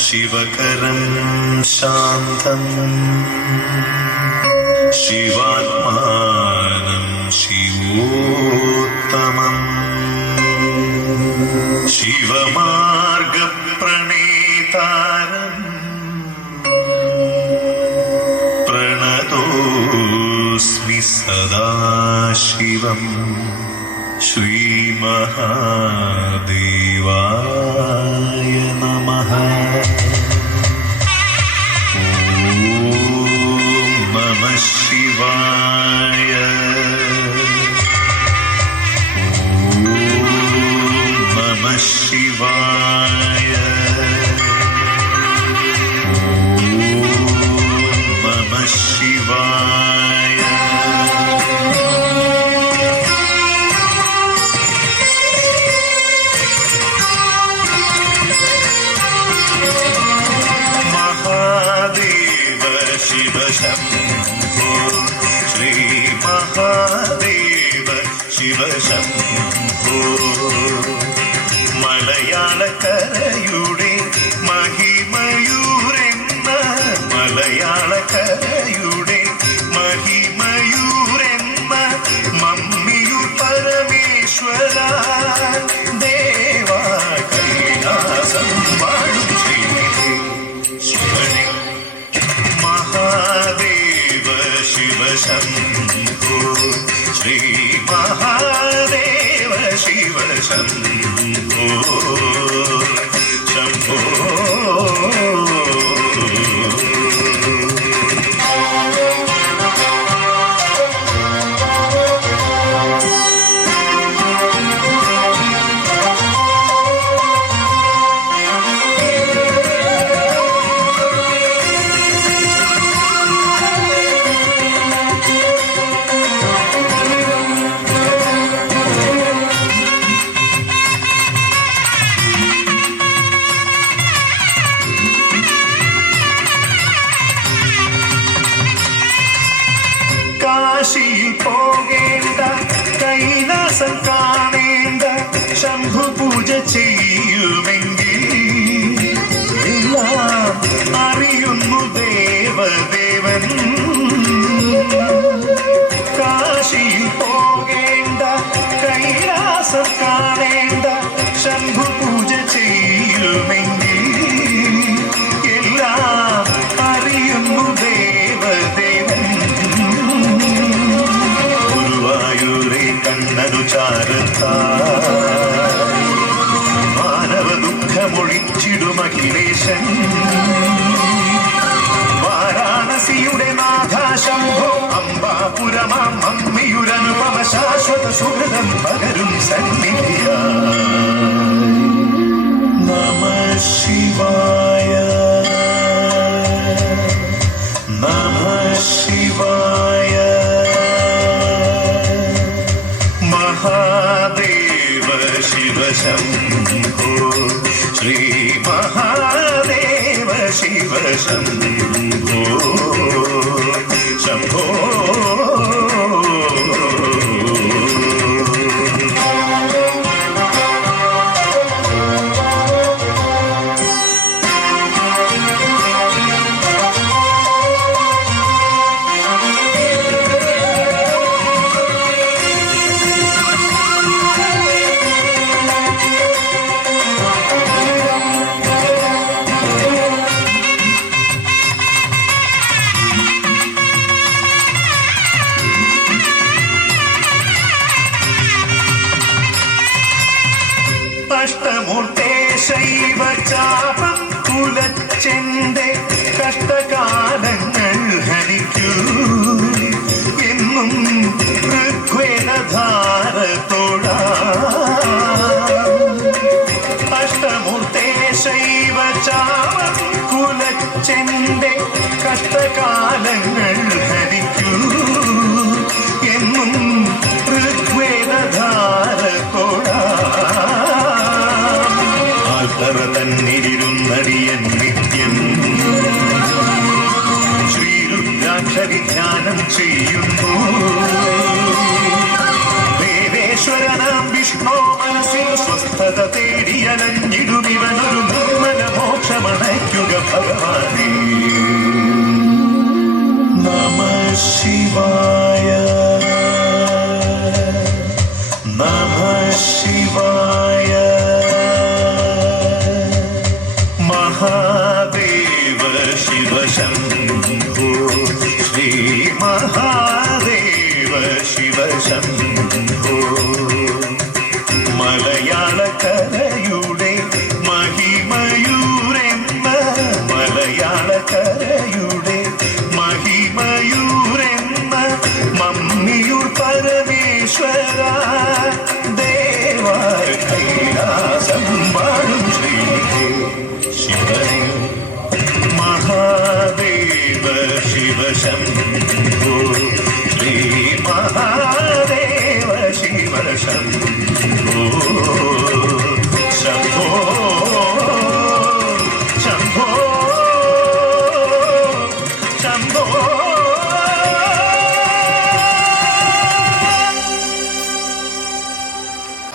शिवकरं शान्तं शिवात्मानं शिवोत्तमम् शिवमार्गप्रणेतारम् प्रणतोऽस्मि सदा शिवम् श्रीमहादेवाय नमः। नमः शिवाय। नमः शिवाय। नमः शिवाय। महादेव शिव शम्भो श्री महादेव शिव शम्भो മലയാളക്കരയുടെ മഹിമയൂരെന്ന മലയാളക്കരയുടെ മഹിമയൂരെന്ന മമ്മിയൂർ പരമേശ്വര ദേവാ കൈലാസം വാഴും ശിവനെ മഹാദേവ ശിവ ശംഭോ ശ്രീ മഹാദേവ ശിവ ശംഭോ ശംഭോ കാശിയിൽ പോകേണ്ട കൈലാസം കാണേണ്ട ശംഭു പൂജ ചെയ്യുമെങ്കിൽ എല്ലാം അറിയുന്നു ദേവദേവൻ. കാശിയിൽ പോകേണ്ട കൈലാസം കാണേണ്ട ശംഭു പൂജ ചെയ്യുമെങ്കിൽ എല്ലാം അറിയുന്നു ദേവദേവൻ. കണ്ണനു ചാരത്തായി മാനവ ദുഃഖമൊഴിച്ചിടും അഖിലേശൻ. വാരാണസിയുടെ നാഥാ ശംഭോ അംബാപുരമാം മമ്മിയുരനുപമ ശാശ്വത സുഹൃതം പകരും സന്നിധിയായി. നമഃ ശിവായ. നമഃ ശിവായ. महादेव शिव शम्भो श्री महादेव शिव शम्भो शम्भो അഷ്ടമൂർത്തേ ശൈവ ചാപം കുലച്ചെന്റെ കഷ്ടകാലങ്ങൾ ഹനിക്കൂ എന്നും ഋഗ്വേദധാരത്തോടാ. അഷ്ടമൂർത്തേ ശൈവ ചാപം കുലച്ചെന്റെ കഷ്ടകാലങ്ങൾ ഹനിക്കൂ എന്നും ഋഗ്വേദധാരത്തോടാ. തന്നിരുന്നടിയൻ നിത്യം ശ്രീരുദ്രാക്ഷരി ധ്യാനം ചെയ്യുന്നു. ദേവേശ്വരനാം വിഷ്ണു മനസ്സിൽ സ്വസ്ഥത തേടിയലഞ്ഞിടുമിവനൊരു നിർമ്മല മോക്ഷമണയ്ക്കു ശിവായ നമഃ ശിവായ മഹാദേവ ശിവശംഭോ ശ്രീ മഹാദേവ ശിവശംഭോ മലയാളക്കരയുടെ മഹിമയൂരെന്ന മലയാളക്കരയുടെ മഹിമയൂരെന്ന മമ്മിയൂർ പരമേശ്വര ദേവ കൈലാസം വാഴും ശ്രീ ശിവനെ മഹാദേവ ശിവശംഭോ